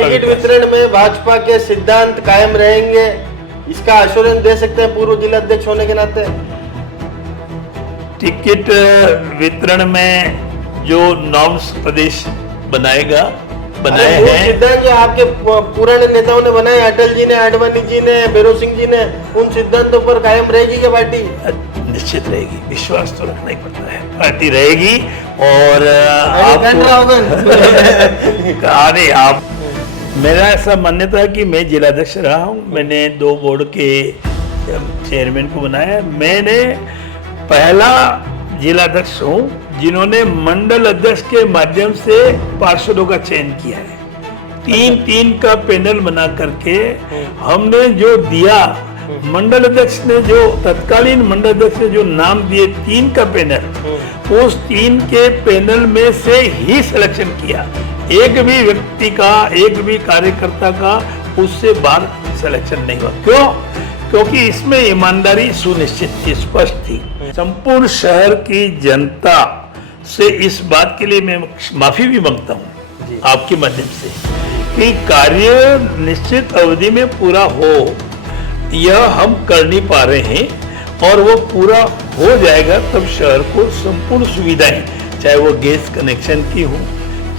Ticket वितरण में भाजपा के सिद्धांत कायम रहेंगे, इसका आश्वासन दे सकते हैं पूर्व जिला अध्यक्ष होने के नाते? टिकट वितरण में जो नॉर्म्स प्रदेश बनाए हैं, सिद्धांत जो आपके पुराने नेताओं ने बनाए, अटल जी ने, आडवाणी जी ने, भैरव सिंह जी ने, उन सिद्धांतों पर कायम रहेगी क्या पार्टी? निश्चित रहेगी, विश्वास तो रखना ही पड़ता है। पार्टी रहेगी और आप मेरा ऐसा मान्यता है कि मैं जिलाध्यक्ष रहा हूँ, मैंने 2 बोर्ड के चेयरमैन को बनाया, मैंने पहला जिलाध्यक्ष हूँ जिन्होंने मंडल अध्यक्ष के माध्यम से पार्षदों का चयन किया है। 3-3 का पैनल बना करके हमने जो दिया, मंडल अध्यक्ष ने जो तत्कालीन मंडल अध्यक्ष ने जो नाम दिए 3 का पैनल, उस 3 के पैनल में से ही सिलेक्शन किया। एक भी व्यक्ति का, एक भी कार्यकर्ता का उससे बाहर सिलेक्शन नहीं हुआ। क्यों? क्योंकि इसमें ईमानदारी सुनिश्चित थी, स्पष्ट थी। संपूर्ण शहर की जनता से इस बात के लिए मैं माफी भी मांगता हूँ आपके माध्यम से कि कार्य निश्चित अवधि में पूरा हो, यह हम कर नहीं पा रहे हैं और वो पूरा हो जाएगा तब शहर को संपूर्ण सुविधाएं, चाहे वो गैस कनेक्शन की हो,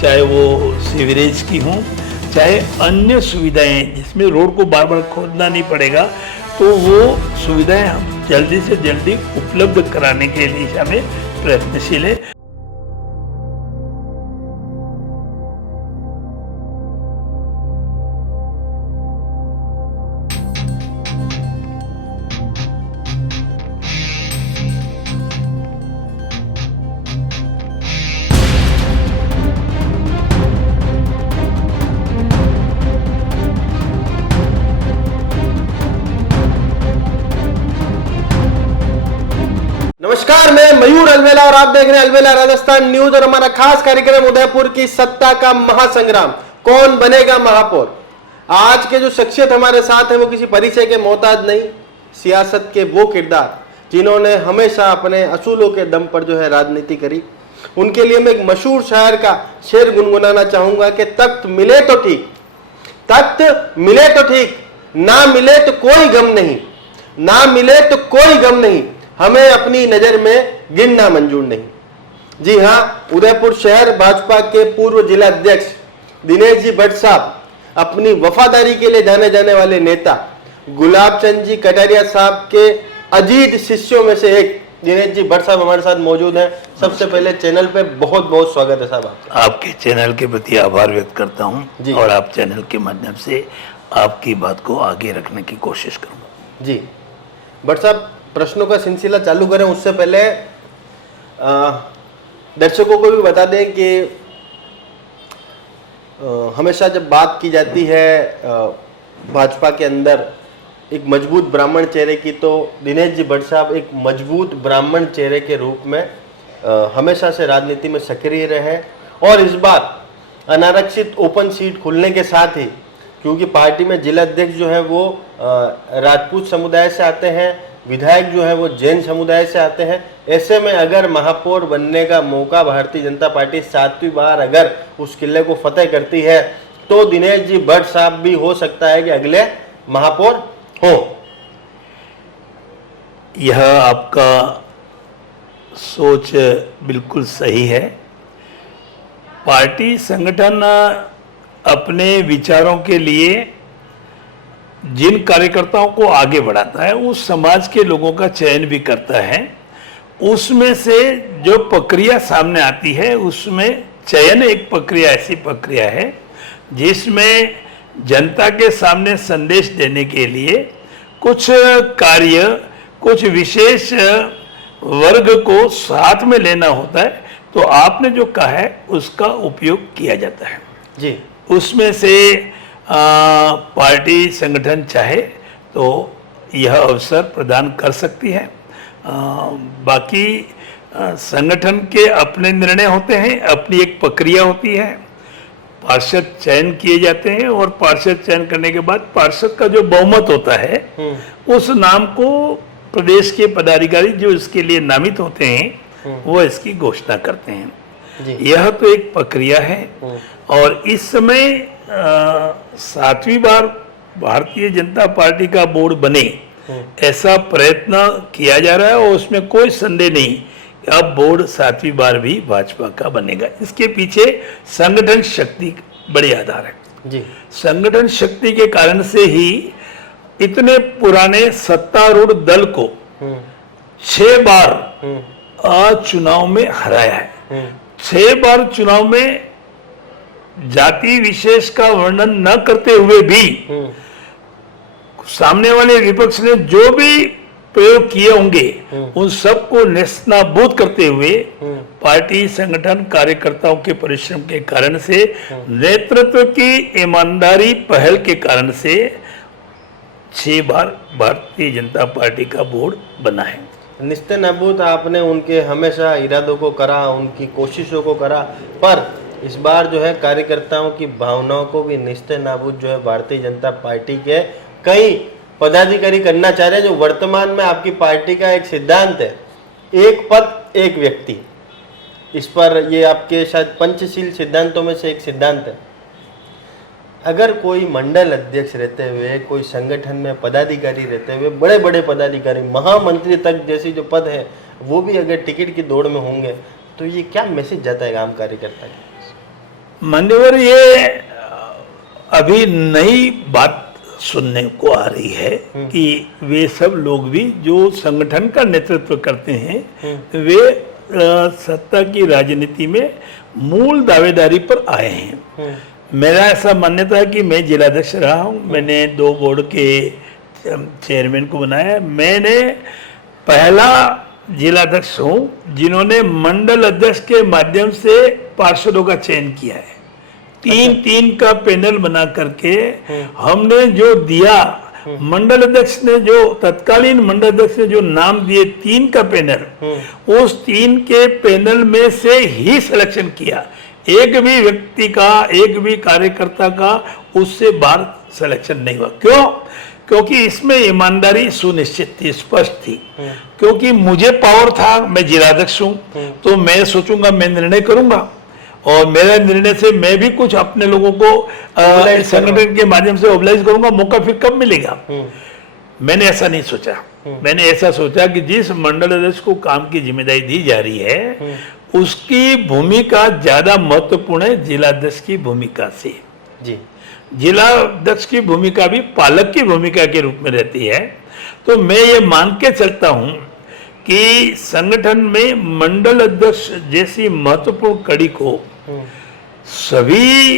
चाहे वो सीवरेज की हो, चाहे अन्य सुविधाएं जिसमें रोड को बार बार खोदना नहीं पड़ेगा, तो वो सुविधाएं हम जल्दी से जल्दी उपलब्ध कराने के लिए हमें प्रयत्नशील है। नमस्कार, मैं मयूर अलवेला और आप देख रहे हैं अलवेला राजस्थान न्यूज और हमारा खास कार्यक्रम उदयपुर की सत्ता का महासंग्राम, कौन बनेगा महापौर। आज के जो शख्सियत हमारे साथ है वो किसी परिचय के मोहताज नहीं, सियासत के वो किरदार जिन्होंने हमेशा अपने असूलों के दम पर जो है राजनीति करी। उनके लिए मैं एक मशहूर शायर का शेर गुनगुनाना चाहूंगा कि तख्त मिले तो ठीक, तख्त मिले तो ठीक, ना मिले तो कोई गम नहीं, ना मिले तो कोई गम नहीं, हमें अपनी नजर में गिनना मंजूर नहीं। जी हाँ, उदयपुर शहर भाजपा के पूर्व जिला अध्यक्ष दिनेश जी भट्ट साहब, अपनी वफादारी के लिए जाने जाने वाले नेता गुलाब चंद जी कटारिया साहब के अजीज शिष्यों में से एक दिनेश जी भट्ट साहब हमारे साथ मौजूद हैं। सबसे पहले चैनल पे बहुत बहुत स्वागत है साहब आपका। आपके चैनल के प्रति आभार व्यक्त करता हूं और आप चैनल के माध्यम से आपकी बात को आगे रखने की कोशिश करूंगा। जी भट्ट साहब, प्रश्नों का सिलसिला चालू करें उससे पहले दर्शकों को भी बता दें कि हमेशा जब बात की जाती है भाजपा के अंदर एक मजबूत ब्राह्मण चेहरे की, तो दिनेश जी भट्ट साहब एक मजबूत ब्राह्मण चेहरे के रूप में हमेशा से राजनीति में सक्रिय रहे। और इस बार अनारक्षित ओपन सीट खुलने के साथ ही, क्योंकि पार्टी में जिला अध्यक्ष जो है वो राजपूत समुदाय से आते हैं, विधायक जो है वो जैन समुदाय से आते हैं, ऐसे में अगर महापौर बनने का मौका भारतीय जनता पार्टी 7वीं बार अगर उस किले को फतेह करती है तो दिनेश जी भट्ट साहब भी हो सकता है कि अगले महापौर हो। यह आपका सोच बिल्कुल सही है। पार्टी संगठन अपने विचारों के लिए जिन कार्यकर्ताओं को आगे बढ़ाता है उस समाज के लोगों का चयन भी करता है। उसमें से जो प्रक्रिया सामने आती है उसमें चयन एक प्रक्रिया, ऐसी प्रक्रिया है जिसमें जनता के सामने संदेश देने के लिए कुछ कार्य, कुछ विशेष वर्ग को साथ में लेना होता है। तो आपने जो कहा है उसका उपयोग किया जाता है जी। उसमें से पार्टी संगठन चाहे तो यह अवसर प्रदान कर सकती है। बाकी संगठन के अपने निर्णय होते हैं, अपनी एक प्रक्रिया होती है, पार्षद चयन किए जाते हैं और पार्षद चयन करने के बाद पार्षद का जो बहुमत होता है उस नाम को प्रदेश के पदाधिकारी जो इसके लिए नामित होते हैं वो इसकी घोषणा करते हैं। यह तो एक प्रक्रिया है और इस समय सातवीं बार भारतीय जनता पार्टी का बोर्ड बने ऐसा प्रयत्न किया जा रहा है और उसमें कोई संदेह नहीं कि अब बोर्ड सातवीं बार भी भाजपा का बनेगा। इसके पीछे संगठन शक्ति बड़े आधार है जी। संगठन शक्ति के कारण से ही इतने पुराने सत्तारूढ़ दल को 6 बार चुनाव में हराया है। 6 बार चुनाव में जाति विशेष का वर्णन न करते हुए भी सामने वाले विपक्ष ने जो भी प्रयोग किए होंगे उन सबको नेस्तनाबूद करते हुए पार्टी संगठन कार्यकर्ताओं के परिश्रम के कारण से नेतृत्व की ईमानदारी पहल के कारण से 6 बार भारतीय जनता पार्टी का बोर्ड बना है। निस्ते नाबूद आपने उनके हमेशा इरादों को करा, उनकी कोशिशों को करा, पर इस बार जो है कार्यकर्ताओं की भावनाओं को भी निस्ते नाबूद जो है भारतीय जनता पार्टी के कई पदाधिकारी करना चाह रहे हैं। जो वर्तमान में आपकी पार्टी का एक सिद्धांत है, एक पद एक व्यक्ति, इस पर ये आपके शायद पंचशील सिद्धांतों में से एक सिद्धांत है। अगर कोई मंडल अध्यक्ष रहते हुए, कोई संगठन में पदाधिकारी रहते हुए, बड़े बड़े पदाधिकारी, महामंत्री तक जैसी जो पद है, वो भी अगर टिकट की दौड़ में होंगे तो ये क्या मैसेज जाता है आम कार्यकर्ता के? मान्यवर, ये अभी नई बात सुनने को आ रही है कि वे सब लोग भी जो संगठन का नेतृत्व करते हैं वे सत्ता की राजनीति में मूल दावेदारी पर आए हैं। मेरा ऐसा मान्यता है कि मैं जिलाध्यक्ष रहा हूं, मैंने 2 बोर्ड के चेयरमैन को बनाया। मैंने पहला जिलाध्यक्ष हूं जिन्होंने मंडल अध्यक्ष के माध्यम से पार्षदों का चयन किया है। 3-3 का पैनल बना करके हमने जो दिया, मंडल अध्यक्ष ने जो तत्कालीन मंडल अध्यक्ष ने जो नाम दिए 3 का पैनल, उस 3 के पैनल में से ही सिलेक्शन किया। एक भी व्यक्ति का, एक भी कार्यकर्ता का उससे बाहर सिलेक्शन नहीं हुआ। क्यों? क्योंकि इसमें ईमानदारी सुनिश्चित थी, स्पष्ट थी। क्योंकि मुझे पावर था, मैं जिलाध्यक्ष हूं, तो मैं सोचूंगा, मैं निर्णय करूंगा और मेरे निर्णय से मैं भी कुछ अपने लोगों को संगठन के माध्यम से मोबिलाइज करूंगा। मौका फिर कब मिलेगा? मैंने ऐसा नहीं सोचा। मैंने ऐसा सोचा कि जिस मंडल अध्यक्ष को काम की जिम्मेदारी दी जा रही है उसकी भूमिका ज्यादा महत्वपूर्ण है जिलाध्यक्ष की भूमिका से। जी। जिलाध्यक्ष की भूमिका भी पालक की भूमिका के रूप में रहती है। तो मैं ये मान के चलता हूं कि संगठन में मंडल अध्यक्ष जैसी महत्वपूर्ण कड़ी को सभी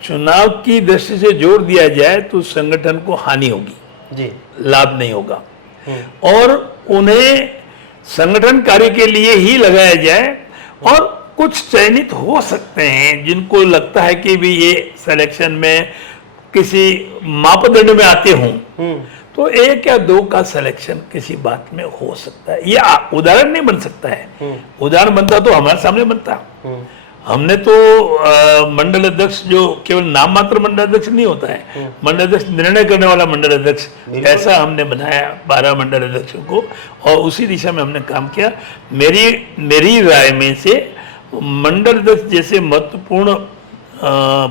चुनाव की दृष्टि से जोड़ दिया जाए तो संगठन को हानि होगी जी, लाभ नहीं होगा। और उन्हें संगठन कार्य के लिए ही लगाया जाए। और कुछ चयनित हो सकते हैं जिनको लगता है कि भी ये सिलेक्शन में किसी मापदंड में आते हों, तो 1 या 2 का सिलेक्शन किसी बात में हो सकता है। ये उदाहरण नहीं बन सकता है। उदाहरण बनता तो हमारे सामने बनता। हमने तो मंडल अध्यक्ष जो केवल नाम मात्र मंडल अध्यक्ष नहीं होता है, मंडल अध्यक्ष निर्णय करने वाला मंडल अध्यक्ष, ऐसा हमने बनाया 12 मंडल अध्यक्षों को और उसी दिशा में हमने काम किया। मेरी राय में से मंडल अध्यक्ष जैसे महत्वपूर्ण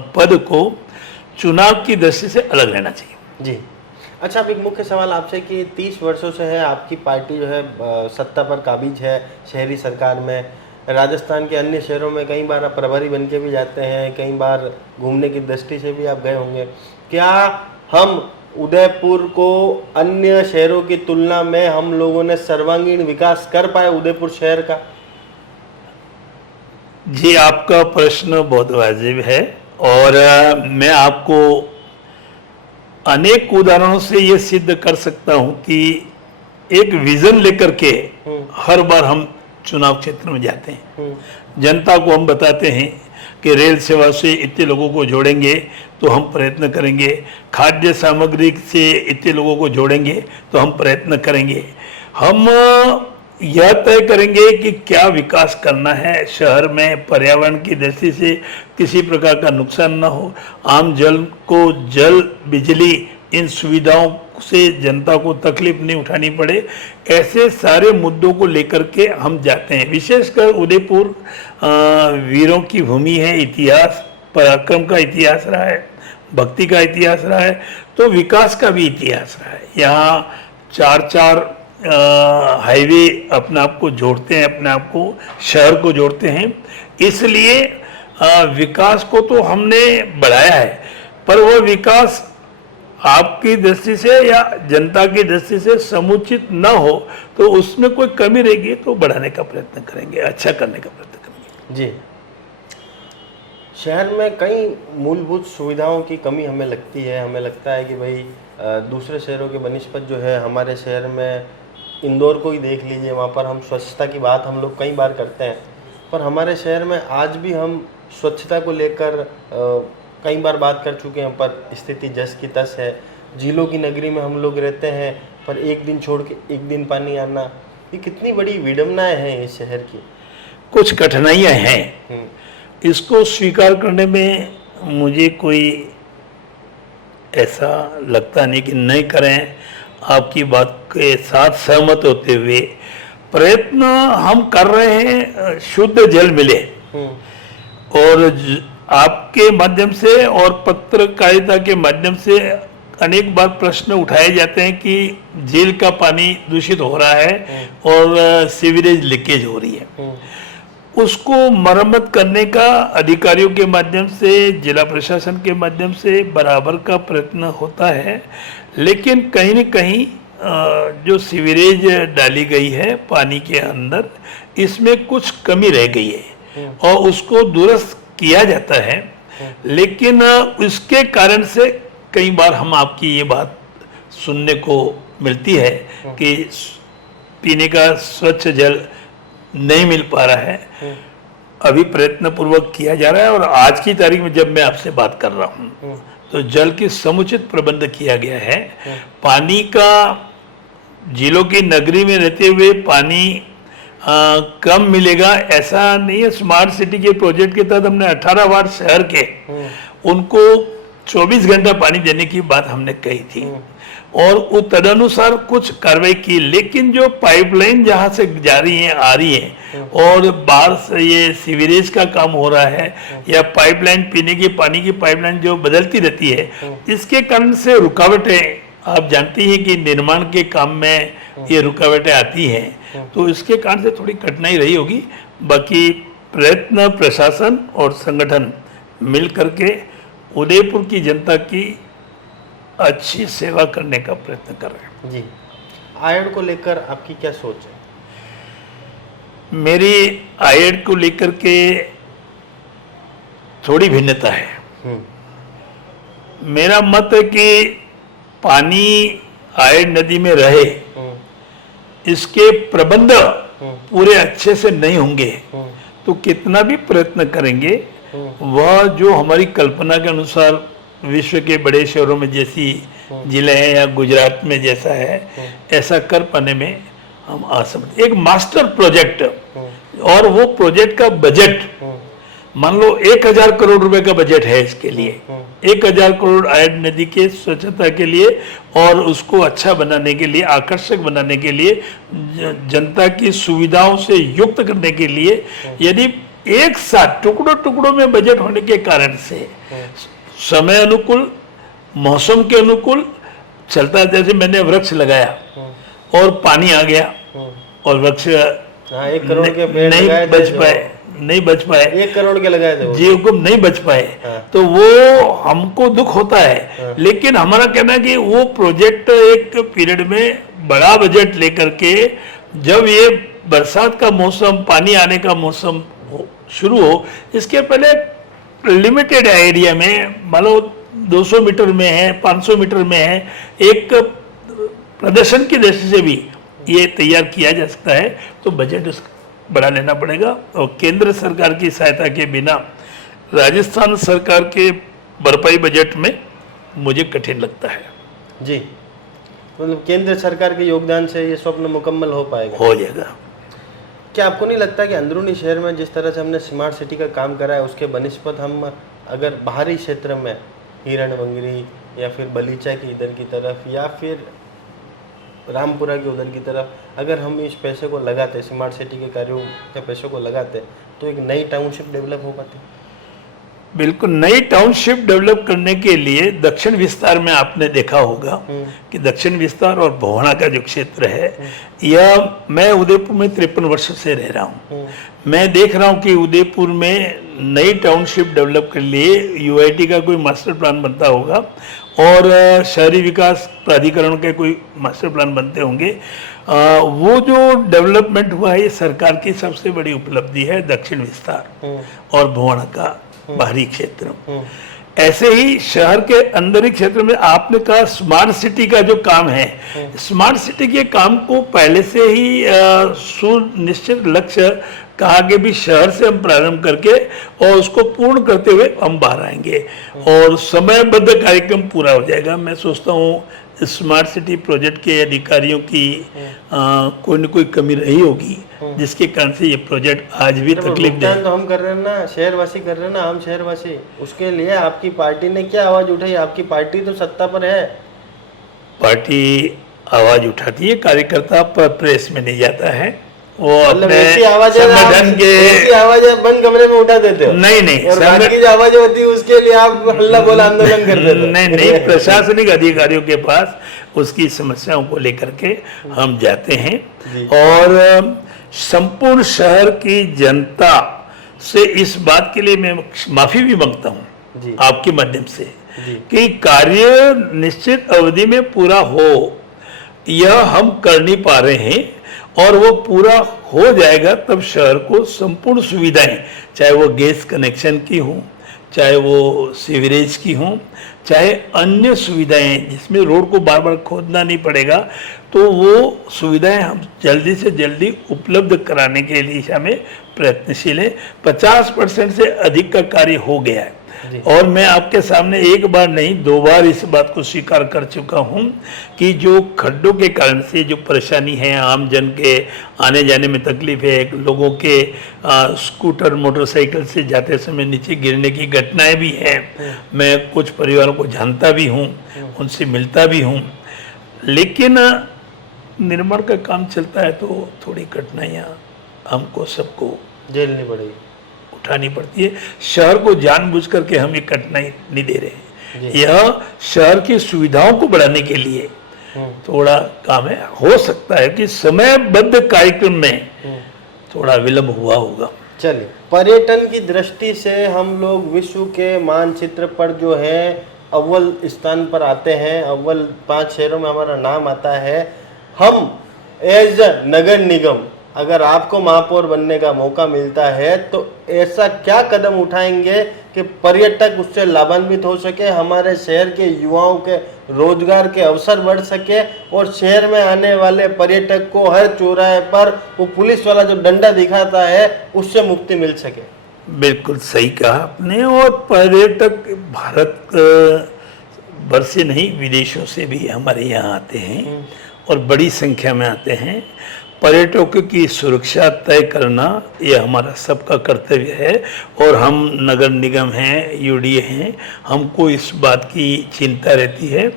पद को चुनाव की दृष्टि से अलग रहना चाहिए। जी। अच्छा, अब एक मुख्य सवाल आपसे कि 30 वर्षों से है आपकी पार्टी जो है सत्ता पर काबिज है शहरी सरकार में। राजस्थान के अन्य शहरों में कई बार आप प्रभारी बन के भी जाते हैं, कई बार घूमने की दृष्टि से भी आप गए होंगे। क्या हम उदयपुर को अन्य शहरों की तुलना में हम लोगों ने सर्वांगीण विकास कर पाए उदयपुर शहर का? जी, आपका प्रश्न बहुत वाजिब है और मैं आपको अनेक उदाहरणों से ये सिद्ध कर सकता हूं कि एक विजन लेकर के हर बार हम चुनाव क्षेत्र में जाते हैं। जनता को हम बताते हैं कि रेल सेवा से इतने लोगों को जोड़ेंगे तो हम प्रयत्न करेंगे, खाद्य सामग्री से इतने लोगों को जोड़ेंगे तो हम प्रयत्न करेंगे। हम यह तय करेंगे कि क्या विकास करना है शहर में, पर्यावरण की दृष्टि से किसी प्रकार का नुकसान ना हो, आम जल को जल, बिजली, इन सुविधाओं से जनता को तकलीफ नहीं उठानी पड़े। ऐसे सारे मुद्दों को लेकर के हम जाते हैं। विशेषकर उदयपुर वीरों की भूमि है, इतिहास, पराक्रम का इतिहास रहा है। भक्ति का इतिहास रहा है, तो विकास का भी इतिहास रहा है। यहाँ 4 हाईवे अपने आप को जोड़ते हैं, अपने आप को शहर को जोड़ते हैं, इसलिए विकास को तो हमने बढ़ाया है, पर वो विकास आपकी दृष्टि से या जनता की दृष्टि से समुचित न हो तो उसमें कोई कमी रहेगी तो बढ़ाने का प्रयत्न करेंगे, अच्छा करने का प्रयत्न करेंगे। जी, शहर में कई मूलभूत सुविधाओं की कमी हमें लगती है। हमें लगता है कि भाई दूसरे शहरों के बनिस्पत जो है हमारे शहर में, इंदौर को ही देख लीजिए, वहाँ पर हम स्वच्छता की बात हम लोग कई बार करते हैं, पर हमारे शहर में आज भी हम स्वच्छता को लेकर कई बार बात कर चुके हैं, पर स्थिति जस की तस है। झीलों की नगरी में हम लोग रहते हैं, पर एक दिन छोड़ के एक दिन पानी आना, ये कितनी बड़ी विडंबनाएं हैं इस शहर की। कुछ कठिनाइयाँ हैं, इसको स्वीकार करने में मुझे कोई ऐसा लगता नहीं कि नहीं करें। आपकी बात के साथ सहमत होते हुए प्रयत्न हम कर रहे हैं, शुद्ध जल मिले, और आपके माध्यम से और पत्रकारिता के माध्यम से अनेक बार प्रश्न उठाए जाते हैं कि झील का पानी दूषित हो रहा है और सीवरेज लीकेज हो रही है। उसको मरम्मत करने का अधिकारियों के माध्यम से, जिला प्रशासन के माध्यम से बराबर का प्रयत्न होता है, लेकिन कहीं न कहीं जो सीवरेज डाली गई है पानी के अंदर, इसमें कुछ कमी रह गई है और उसको दुरुस्त किया जाता है। लेकिन इसके कारण से कई बार हम आपकी ये बात सुनने को मिलती है कि पीने का स्वच्छ जल नहीं मिल पा रहा है। अभी प्रयत्न पूर्वक किया जा रहा है, और आज की तारीख में जब मैं आपसे बात कर रहा हूँ तो जल की समुचित प्रबंध किया गया है। पानी का झीलों की नगरी में रहते हुए पानी कम मिलेगा ऐसा नहीं है। स्मार्ट सिटी के प्रोजेक्ट के तहत हमने 18 वार्ड शहर के उनको 24 घंटा पानी देने की बात हमने कही थी, और उस तदनुसार कुछ कार्रवाई की। लेकिन जो पाइपलाइन जहां से जा रही है, आ रही है, और बाहर से ये सीवरेज का काम हो रहा है, या पाइपलाइन, पीने की पानी की पाइपलाइन जो बदलती रहती है, इसके कारण से रुकावटें, आप जानती हैं कि निर्माण के काम में ये रुकावटें आती हैं, तो इसके कारण से थोड़ी कठिनाई रही होगी। बाकी प्रयत्न प्रशासन और संगठन मिल करके उदयपुर की जनता की अच्छी सेवा करने का प्रयत्न कर रहे हैं। जी, आयड को लेकर आपकी क्या सोच है? मेरी आयड को लेकर के थोड़ी भिन्नता है। मेरा मत है कि पानी आयड नदी में रहे, इसके प्रबंध पूरे अच्छे से नहीं होंगे तो कितना भी प्रयत्न करेंगे, वह जो हमारी कल्पना के अनुसार विश्व के बड़े शहरों में जैसी जिले हैं या गुजरात में जैसा है, ऐसा कर पाने में हम असमर्थ। एक मास्टर प्रोजेक्ट, और वो प्रोजेक्ट का बजट मान लो 1000 करोड़ रुपए का बजट है इसके लिए, 1000 करोड़ आयड नदी के स्वच्छता के लिए और उसको अच्छा बनाने के लिए, आकर्षक बनाने के लिए, जनता की सुविधाओं से युक्त करने के लिए, यदि एक साथ टुकड़ों टुकड़ों में बजट होने के कारण से समय अनुकूल, मौसम के अनुकूल चलता, जैसे मैंने वृक्ष लगाया और पानी आ गया और वृक्ष 1 करोड़ के पेड़ नहीं बच पाए 1 करोड़ के लगाए थे, जी हुकुम नहीं बच पाए, तो वो हमको दुख होता है। लेकिन हमारा कहना है कि वो प्रोजेक्ट एक पीरियड में बड़ा बजट लेकर के, जब ये बरसात का मौसम, पानी आने का मौसम शुरू हो, इसके पहले लिमिटेड एरिया में, मान लो 200 मीटर में है, 500 मीटर में है, एक प्रदर्शन की दृष्टि से भी ये तैयार किया जा सकता है, तो बजट बढ़ा लेना पड़ेगा। और केंद्र सरकार की सहायता के बिना राजस्थान सरकार के भरपाई बजट में मुझे कठिन लगता है। जी, मतलब केंद्र सरकार के योगदान से ये स्वप्न मुकम्मल हो पाएगा? हो जाएगा। क्या आपको नहीं लगता कि अंदरूनी शहर में जिस तरह से हमने स्मार्ट सिटी का काम करा है, उसके बनस्पत हम अगर बाहरी क्षेत्र में हिरण मंगरी या फिर बलीचा की इधर की तरफ या फिर रामपुरा के उधर की तरफ, अगर हम इस पैसे को लगाते, स्मार्ट सिटी के कार्यों के पैसे को लगाते, तो एक नई टाउनशिप डेवलप हो पाती? बिल्कुल नई टाउनशिप डेवलप करने के लिए दक्षिण विस्तार में आपने देखा होगा कि दक्षिण विस्तार और भोहना का जो क्षेत्र है, यह मैं उदयपुर में 53 वर्ष से रह रहा हूँ। मैं देख रहा हूँ कि उदयपुर में नई टाउनशिप डेवलप के लिए यूआईटी का कोई मास्टर प्लान बनता होगा और शहरी विकास प्राधिकरण के कोई मास्टर प्लान बनते होंगे। वो जो डेवलपमेंट हुआ है, ये सरकार की सबसे बड़ी उपलब्धि है, दक्षिण विस्तार और भोहना का बाहरी क्षेत्र। ऐसे ही शहर के अंदर ही क्षेत्र में आपने कहा स्मार्ट सिटी का जो काम है, स्मार्ट सिटी के काम को पहले से ही सुनिश्चित लक्ष्य कहा कि भी शहर से हम प्रारंभ करके और उसको पूर्ण करते हुए हम बाहर आएंगे और समयबद्ध कार्यक्रम पूरा हो जाएगा। मैं सोचता हूँ स्मार्ट सिटी प्रोजेक्ट के अधिकारियों की कोई न कोई कमी रही होगी, जिसके कारण से ये प्रोजेक्ट आज भी तकलीफ दे। तो हम कर रहे हैं ना, शहरवासी कर रहे हैं ना, हम शहरवासी। उसके लिए आपकी पार्टी ने क्या आवाज उठाई? आपकी पार्टी तो सत्ता पर है। पार्टी आवाज उठाती है, कार्यकर्ता पर प्रेस में नहीं जाता है, वो अपने संगठन के आवाज बंद कमरे में उठा देते हो। नहीं और बाकी जो आवाज होती है उसके लिए आप हल्ला बोला आंदोलन कर देते हो। नहीं, प्रशासनिक अधिकारियों के पास उसकी समस्याओं को लेकर के हम जाते हैं और संपूर्ण शहर की जनता से इस बात के लिए मैं माफी भी मांगता हूँ आपके माध्यम से कि कार्य निश्चित अवधि में पूरा हो, यह हम कर नहीं पा रहे हैं और वो पूरा हो जाएगा तब शहर को संपूर्ण सुविधाएं, चाहे वो गैस कनेक्शन की हो, चाहे वो सीवरेज की हो, चाहे अन्य सुविधाएं जिसमें रोड को बार बार खोदना नहीं पड़ेगा, तो वो सुविधाएं हम जल्दी से जल्दी उपलब्ध कराने के दिशा में प्रयत्नशील है। 50% से अधिक का कार्य हो गया है और मैं आपके सामने एक बार नहीं 2 बार इस बात को स्वीकार कर चुका हूं कि जो खड्डों के कारण से जो परेशानी है, आम जन के आने जाने में तकलीफ है, लोगों के स्कूटर मोटरसाइकिल से जाते समय नीचे गिरने की घटनाएं भी हैं। मैं कुछ परिवारों को जानता भी हूं, उनसे मिलता भी हूं, लेकिन निर्माण का काम चलता है तो थोड़ी कठिनाइयाँ हमको सबको झेलनी पड़ेगी, उठानी पड़ती है। शहर को जानबूझ करके हम ये कठिनाई नहीं दे रहे हैं, यह शहर की सुविधाओं को बढ़ाने के लिए थोड़ा काम है। हो सकता है कि समयबद्ध कार्यक्रम में थोड़ा विलंब हुआ होगा। चलिए, पर्यटन की दृष्टि से हम लोग विश्व के मानचित्र पर जो है अव्वल स्थान पर आते हैं, अव्वल 5 शहरों में हमारा नाम आता है। हम एज नगर निगम, अगर आपको महापौर बनने का मौका मिलता है तो ऐसा क्या कदम उठाएंगे कि पर्यटक उससे लाभान्वित हो सके, हमारे शहर के युवाओं के रोजगार के अवसर बढ़ सके और शहर में आने वाले पर्यटक को हर चौराहे पर वो पुलिस वाला जो डंडा दिखाता है उससे मुक्ति मिल सके? बिल्कुल सही कहा आपने। और पर्यटक भारत भर से नहीं, विदेशों से भी हमारे यहाँ आते हैं और बड़ी संख्या में आते हैं। पर्यटकों की सुरक्षा तय करना ये हमारा सबका कर्तव्य है और हम नगर निगम हैं, यूडीए हैं, हमको इस बात की चिंता रहती है।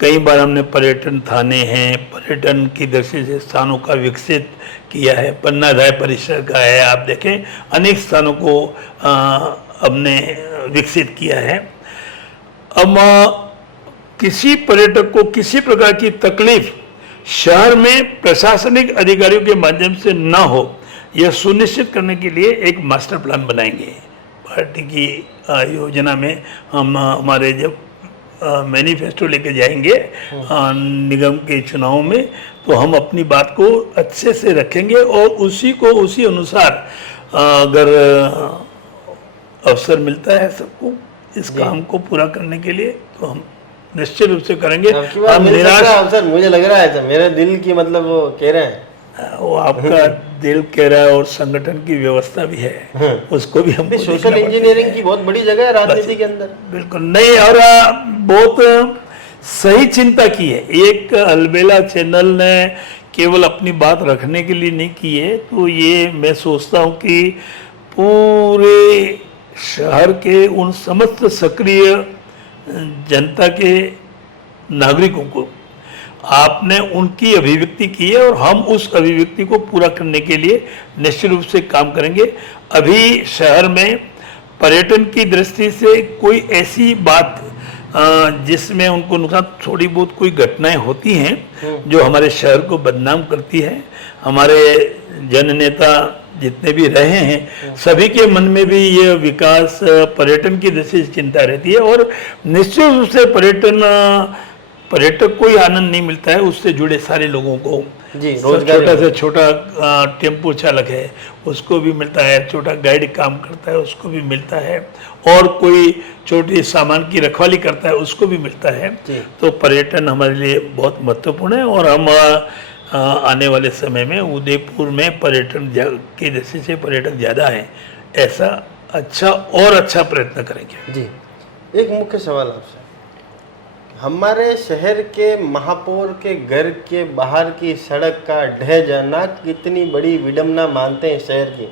कई बार हमने पर्यटन थाने हैं, पर्यटन की दृष्टि से स्थानों का विकसित किया है, पन्नाधाय परिसर का है, आप देखें अनेक स्थानों को हमने विकसित किया है। अब किसी पर्यटक को किसी प्रकार की तकलीफ शहर में प्रशासनिक अधिकारियों के माध्यम से न हो, यह सुनिश्चित करने के लिए एक मास्टर प्लान बनाएंगे। पार्टी की योजना में हम हमारे जब मैनिफेस्टो लेके जाएंगे निगम के चुनाव में, तो हम अपनी बात को अच्छे से रखेंगे और उसी अनुसार अगर अवसर मिलता है सबको इस काम को पूरा करने के लिए तो हम निश्चित रूप से करेंगे। हम निराश अवसर मुझे लग रहा है, मेरे दिल की मतलब वो कह रहे हैं, वो आपका दिल कह रहा है और संगठन की व्यवस्था भी है, उसको भी हम सोशल इंजीनियरिंग की बहुत बड़ी जगह है राजनीति के अंदर। बिल्कुल नहीं, और बहुत सही चिंता की है। एक अलबेला चैनल ने केवल अपनी बात रखने के लिए नहीं की है, तो ये मैं सोचता हूँ कि पूरे शहर के उन समस्त सक्रिय जनता के नागरिकों को आपने उनकी अभिव्यक्ति की है और हम उस अभिव्यक्ति को पूरा करने के लिए निश्चित रूप से काम करेंगे। अभी शहर में पर्यटन की दृष्टि से कोई ऐसी बात जिसमें उनको नुकसान, थोड़ी बहुत कोई घटनाएं होती हैं जो हमारे शहर को बदनाम करती है। हमारे जन नेता जितने भी रहे हैं सभी के मन में भी ये विकास पर्यटन की दृष्टि से चिंता रहती है, और निश्चित रूप से पर्यटक को ही आनंद नहीं मिलता है, उससे जुड़े सारे लोगों को जी, रोजगार छोटा से छोटा टेम्पो चालक है उसको भी मिलता है, छोटा गाइड काम करता है उसको भी मिलता है, और कोई छोटी सामान की रखवाली करता है उसको भी मिलता है। तो पर्यटन हमारे लिए बहुत महत्वपूर्ण है, और हम आने वाले समय में उदयपुर में पर्यटन की दृष्टि से पर्यटक ज़्यादा है, ऐसा अच्छा प्रयत्न करेंगे। जी, एक मुख्य सवाल आपसे, हमारे शहर के महापौर के घर के बाहर की सड़क का ढह जाना कितनी बड़ी विडंबना मानते हैं शहर की?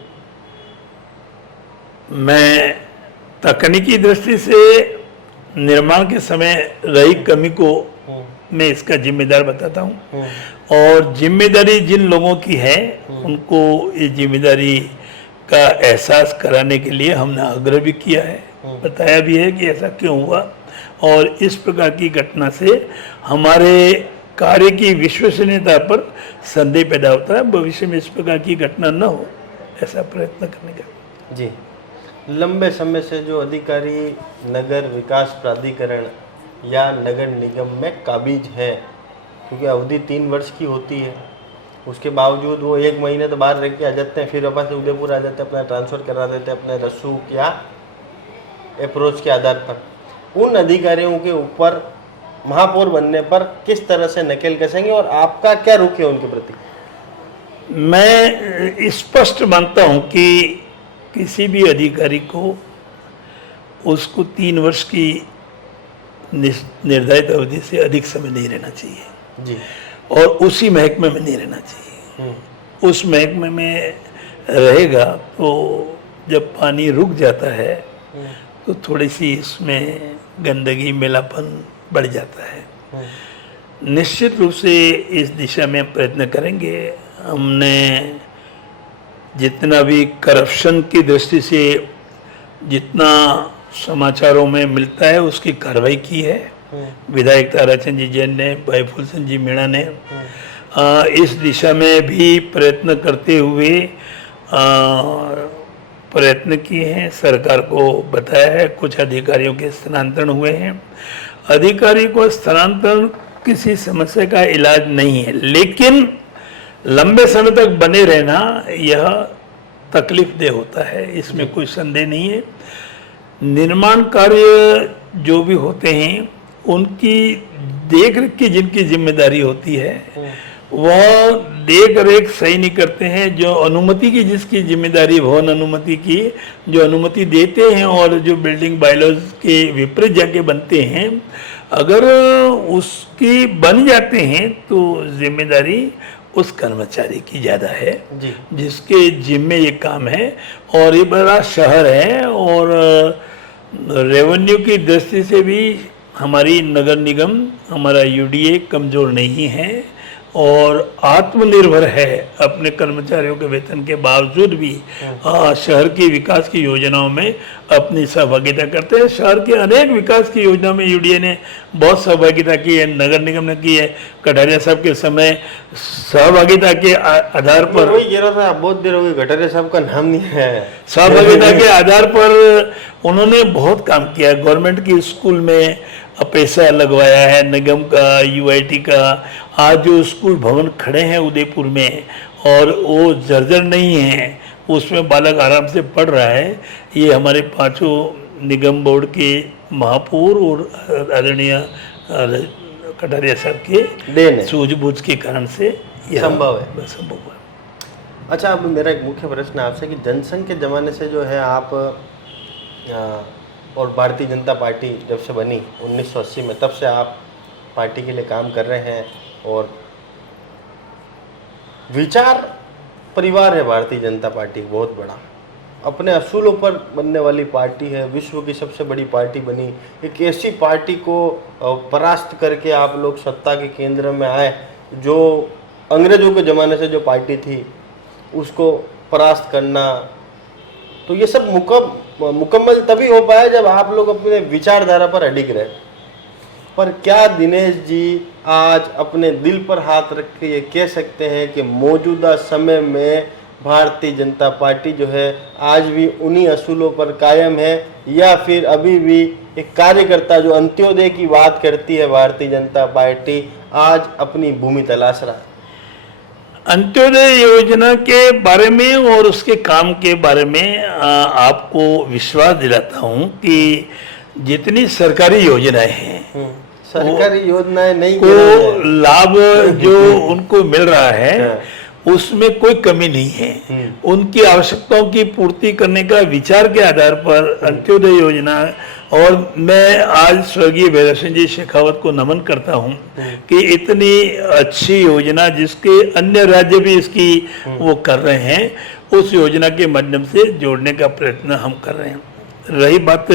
मैं तकनीकी दृष्टि से निर्माण के समय रही कमी को मैं इसका जिम्मेदार बताता हूँ, और जिम्मेदारी जिन लोगों की है उनको इस जिम्मेदारी का एहसास कराने के लिए हमने आग्रह भी किया है, बताया भी है कि ऐसा क्यों हुआ, और इस प्रकार की घटना से हमारे कार्य की विश्वसनीयता पर संदेह पैदा होता है। भविष्य में इस प्रकार की घटना न हो ऐसा प्रयत्न करने का। जी, लंबे समय से जो अधिकारी नगर विकास प्राधिकरण या नगर निगम में काबिज है, क्योंकि अवधि 3 वर्ष की होती है, उसके बावजूद वो 1 महीने तो बाहर रह के आ जाते हैं, फिर वापस उदयपुर आ जाते हैं, अपना ट्रांसफ़र करा देते हैं अपने रसूख या अप्रोच के आधार पर। उन अधिकारियों के ऊपर महापौर बनने पर किस तरह से नकेल कसेंगे, और आपका क्या रुख है उनके प्रति? मैं स्पष्ट मानता हूं कि किसी भी अधिकारी को उसको 3 वर्ष की निर्धारित अवधि से अधिक समय नहीं रहना चाहिए जी, और उसी महकमे में नहीं रहना चाहिए। उस महकमे में रहेगा तो जब पानी रुक जाता है तो थोड़ी सी इसमें गंदगी मेलापन बढ़ जाता है। निश्चित रूप से इस दिशा में प्रयत्न करेंगे। हमने जितना भी करप्शन की दृष्टि से जितना समाचारों में मिलता है उसकी कार्रवाई की है। विधायक ताराचंद जी जैन ने, भाई फूलचंद जी मीणा ने इस दिशा में भी प्रयत्न करते हुए प्रयत्न किए हैं, सरकार को बताया है। कुछ अधिकारियों के स्थानांतरण हुए हैं। अधिकारी को स्थानांतरण किसी समस्या का इलाज नहीं है, लेकिन लंबे समय तक बने रहना यह तकलीफदेह होता है, इसमें कोई संदेह नहीं है। निर्माण कार्य जो भी होते हैं उनकी देख रेख की जिनकी जिम्मेदारी होती है वह देख रेख सही नहीं करते हैं। जो अनुमति की जिसकी जिम्मेदारी, भवन अनुमति की जो अनुमति देते हैं और जो बिल्डिंग बायलॉज के विपरीत जाके बनते हैं, अगर उसकी बन जाते हैं तो जिम्मेदारी उस कर्मचारी की ज़्यादा है जी, जिसके जिम्मे ये काम है। और ये बड़ा शहर है और रेवेन्यू की दृष्टि से भी हमारी नगर निगम, हमारा यूडीए कमज़ोर नहीं है और आत्मनिर्भर है। अपने कर्मचारियों के वेतन के बावजूद भी शहर की विकास की योजनाओं में अपनी सहभागिता करते हैं। शहर के अनेक विकास की योजनाओं में यूडीए ने बहुत सहभागिता की है, नगर निगम ने की है। कटारिया साहब के समय सहभागिता के आधार पर, वही कह रहा था, बहुत देर हो गई कटारिया साहब का नाम नहीं है, सहभागिता के आधार पर उन्होंने बहुत काम किया। गवर्नमेंट की स्कूल में पैसा लगवाया है, निगम का, यूआईटी का। आज जो स्कूल भवन खड़े हैं उदयपुर में और वो जर्जर नहीं है, उसमें बालक आराम से पढ़ रहा है, ये हमारे 5 निगम बोर्ड के महापौर और आदरणीय कटारिया साहब के सूझबूझ के कारण से संभव है। संभव है। अच्छा, अब मेरा एक मुख्य प्रश्न आपसे कि जनसंघ के ज़माने से जो है आप और भारतीय जनता पार्टी जब से बनी 1980 में, तब से आप पार्टी के लिए काम कर रहे हैं और विचार परिवार है भारतीय जनता पार्टी बहुत बड़ा, अपने असूलों पर बनने वाली पार्टी है, विश्व की सबसे बड़ी पार्टी बनी। एक ऐसी पार्टी को परास्त करके आप लोग सत्ता के केंद्र में आए, जो अंग्रेजों के ज़माने से जो पार्टी थी उसको परास्त करना, तो तो ये सब मुकम्मल तभी हो पाया जब आप लोग अपने विचारधारा पर अडिग रहे। पर क्या दिनेश जी आज अपने दिल पर हाथ रख के ये कह सकते हैं कि मौजूदा समय में भारतीय जनता पार्टी जो है आज भी उन्हीं असूलों पर कायम है, या फिर अभी भी एक कार्यकर्ता जो अंत्योदय की बात करती है भारतीय जनता पार्टी आज अपनी भूमि तलाश रहा है? अंत्योदय योजना के बारे में और उसके काम के बारे में आपको विश्वास दिलाता हूं कि जितनी सरकारी योजनाएं हैं सरकारी योजनाएं नहीं को लाभ जो उनको मिल रहा है उसमें कोई कमी नहीं है। उनकी आवश्यकताओं की पूर्ति करने का विचार के आधार पर अंत्योदय योजना, और मैं आज स्वर्गीय भैरव सिंह जी शेखावत को नमन करता हूं कि इतनी अच्छी योजना जिसके अन्य राज्य भी इसकी वो कर रहे हैं, उस योजना के माध्यम से जोड़ने का प्रयत्न हम कर रहे हैं। रही बात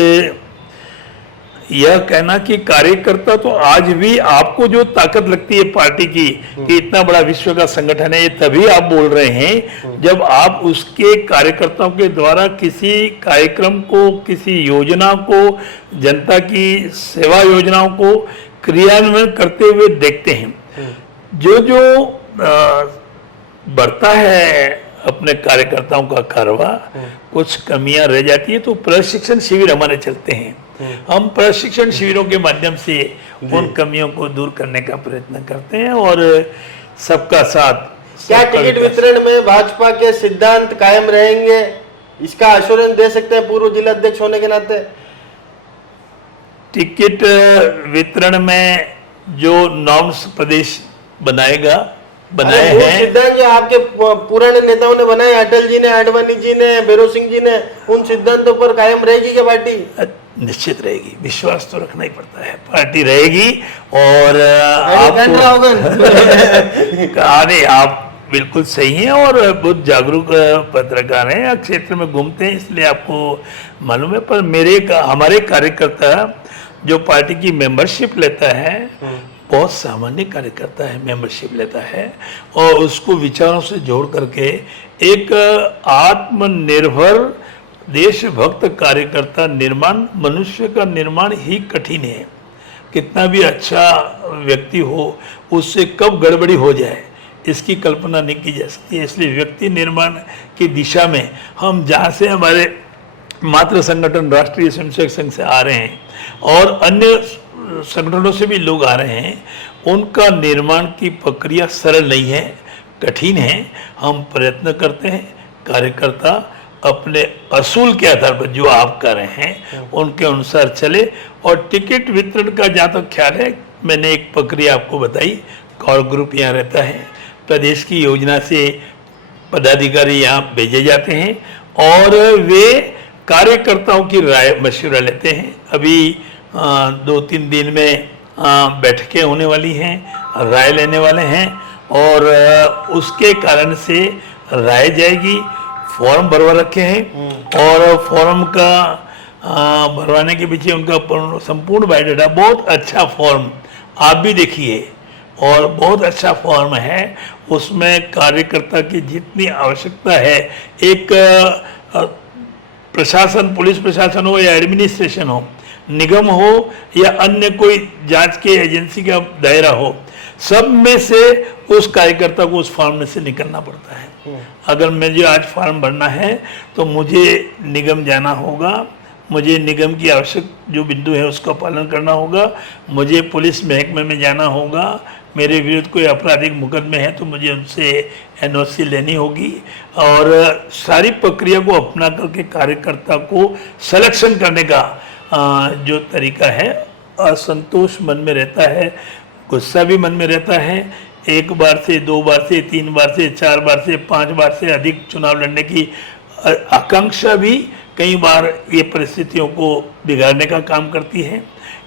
यह कहना कि कार्यकर्ता, तो आज भी आपको जो ताकत लगती है पार्टी की कि इतना बड़ा विश्व का संगठन है, ये तभी आप बोल रहे हैं जब आप उसके कार्यकर्ताओं के द्वारा किसी कार्यक्रम को, किसी योजना को, जनता की सेवा योजनाओं को क्रियान्वयन करते हुए देखते हैं। जो बढ़ता है अपने कार्यकर्ताओं का कारवा, कुछ कमियां रह जाती है तो प्रशिक्षण शिविर हमारे चलते हैं। हम प्रशिक्षण शिविरों के माध्यम से उन कमियों को दूर करने का प्रयत्न करते हैं और सबका साथ। क्या टिकट वितरण में भाजपा के सिद्धांत कायम रहेंगे, इसका आश्वासन दे सकते हैं पूर्व जिला अध्यक्ष होने के नाते? टिकट वितरण में जो नॉर्म्स प्रदेश बनाए हैं, सिद्धांत जो आपके पुराने नेताओं ने बनाए, अटल जी ने, आडवाणी जी ने, भैरव सिंह जी ने, उन सिद्धांतों पर कायम रहेगी क्या पार्टी? निश्चित रहेगी, विश्वास तो रखना ही पड़ता है। पार्टी रहेगी और आप बिल्कुल सही हैं और बहुत जागरूक पत्रकार हैं, क्षेत्र में घूमते हैं इसलिए आपको मालूम है। पर हमारे कार्यकर्ता जो पार्टी की मेंबरशिप लेता है, बहुत सामान्य कार्यकर्ता है, मेंबरशिप लेता है और उसको विचारों से जोड़ करके एक आत्मनिर्भर देशभक्त कार्यकर्ता निर्माण, मनुष्य का निर्माण ही कठिन है। कितना भी अच्छा व्यक्ति हो, उससे कब गड़बड़ी हो जाए इसकी कल्पना नहीं की जा सकती है। इसलिए व्यक्ति निर्माण की दिशा में हम जहाँ से हमारे मातृ संगठन राष्ट्रीय स्वयंसेवक संघ से आ रहे हैं और अन्य संगठनों से भी लोग आ रहे हैं, उनका निर्माण की प्रक्रिया सरल नहीं है, कठिन है। हम प्रयत्न करते हैं कार्यकर्ता अपने असूल के आधार पर जो आप कर रहे हैं उनके अनुसार चले। और टिकट वितरण का जहाँ तक ख्याल है, मैंने एक प्रक्रिया आपको बताई। कोर ग्रुप यहाँ रहता है, प्रदेश की योजना से पदाधिकारी यहाँ भेजे जाते हैं और वे कार्यकर्ताओं की राय मशवरा लेते हैं। अभी 2-3 दिन में बैठकें होने वाली हैं, राय लेने वाले हैं और उसके कारण से राय जाएगी। फॉर्म भरवा रखे हैं और फॉर्म का भरवाने के पीछे उनका संपूर्ण बायोडाटा, बहुत अच्छा फॉर्म आप भी देखिए और बहुत अच्छा फॉर्म है। उसमें कार्यकर्ता की जितनी आवश्यकता है, एक प्रशासन, पुलिस प्रशासन हो या एडमिनिस्ट्रेशन हो, निगम हो या अन्य कोई जांच के एजेंसी का दायरा हो, सब में से उस कार्यकर्ता को उस फॉर्म में से निकलना पड़ता है। अगर मुझे आज फॉर्म भरना है तो मुझे निगम जाना होगा, मुझे निगम की आवश्यक जो बिंदु है उसका पालन करना होगा, मुझे पुलिस महकमे में जाना होगा, मेरे विरुद्ध कोई आपराधिक मुकदमे हैं तो मुझे उनसे एनओसी लेनी होगी और सारी प्रक्रिया को अपना करके कार्यकर्ता को सिलेक्शन करने का जो तरीका है, असंतोष मन में रहता है, गुस्सा भी मन में रहता है। 1 बार से 2 बार से 3 बार से 4 बार से 5 बार से अधिक चुनाव लड़ने की आकांक्षा भी कई बार ये परिस्थितियों को बिगाड़ने का काम करती है।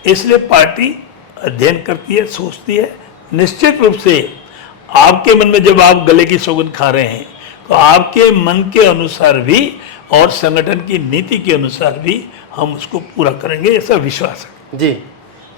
इसलिए पार्टी अध्ययन करती है, सोचती है। निश्चित रूप से आपके मन में जब आप गले की सौगंध खा रहे हैं तो आपके मन के अनुसार भी और संगठन की नीति के अनुसार भी हम उसको पूरा करेंगे, ऐसा विश्वास है। जी,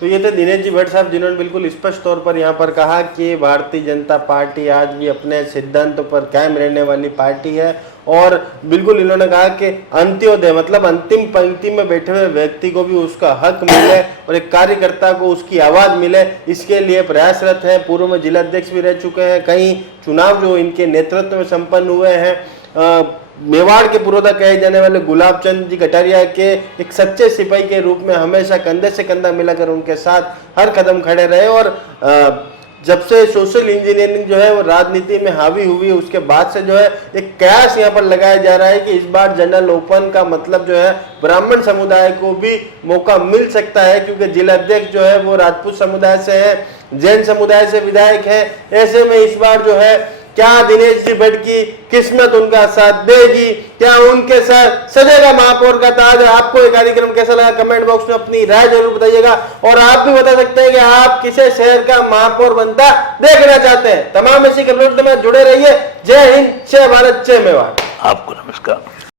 तो ये थे दिनेश जी भट्ट साहब, जिन्होंने बिल्कुल स्पष्ट तौर पर यहाँ पर कहा कि भारतीय जनता पार्टी आज भी अपने सिद्धांतों पर कायम रहने वाली पार्टी है। और बिल्कुल इन्होंने कहा कि अंत्योदय मतलब अंतिम पंक्ति में बैठे हुए व्यक्ति को भी उसका हक मिले और एक कार्यकर्ता को उसकी आवाज मिले, इसके लिए प्रयासरत है। पूर्व में जिलाध्यक्ष भी रह चुके हैं, कई चुनाव जो इनके नेतृत्व में संपन्न हुए हैं। मेवाड़ के पुरोधा कहे जाने वाले गुलाब चंद जी कटारिया के एक सच्चे सिपाही के रूप में हमेशा कंधे से कंधा मिलाकर उनके साथ हर कदम खड़े रहे। और जब से सोशल इंजीनियरिंग जो है वो राजनीति में हावी हुई, उसके बाद से जो है एक कयास यहाँ पर लगाया जा रहा है कि इस बार जनरल ओपन का मतलब जो है ब्राह्मण समुदाय को भी मौका मिल सकता है, क्योंकि जिलाध्यक्ष जो है वो राजपूत समुदाय से है, जैन समुदाय से विधायक है। ऐसे में इस बार जो है क्या दिनेश जी भट्ट की किस्मत उनका साथ देगी, क्या उनके साथ सजेगा महापौर का ताज? आपको ये कार्यक्रम कैसा लगा कमेंट बॉक्स में अपनी राय जरूर बताइएगा। और आप भी बता सकते हैं कि आप किसे शहर का महापौर बनता देखना चाहते हैं। तमाम ऐसी खबरों में जुड़े रहिए। जय हिंद, जय भारत, जय मेवाड़। आपको नमस्कार।